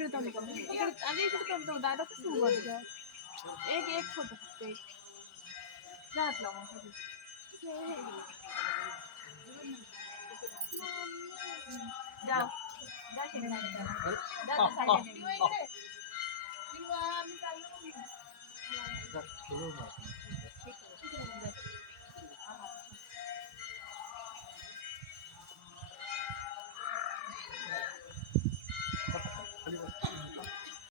इकडे तोंड कर. इकडे आणि इकडे तोंड कर. दादा कसं उभं तुझ्या? एक एक फोटो फक्त एक. राहत लाव मग. जाओ. जा शेतामध्ये. जा साईडने. मी चाललो.